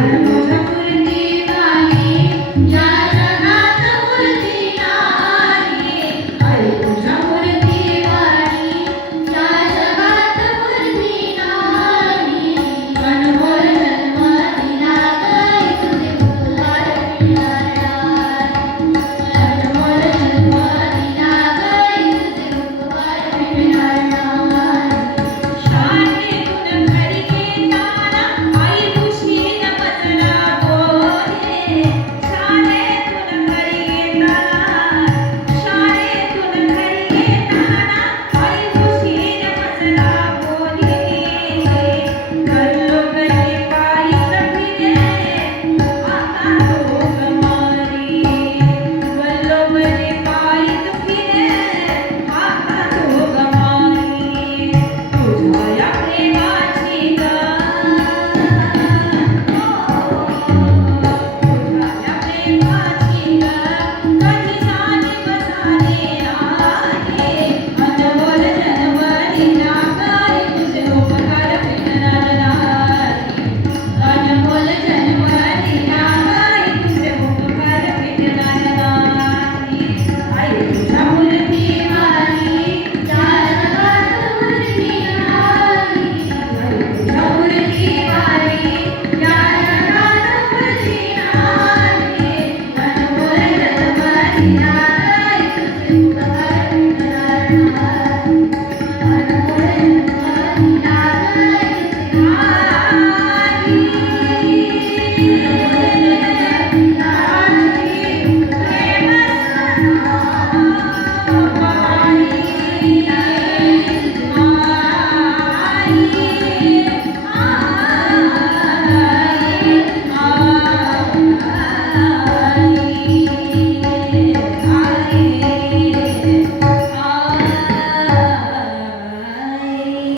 Hallelujah.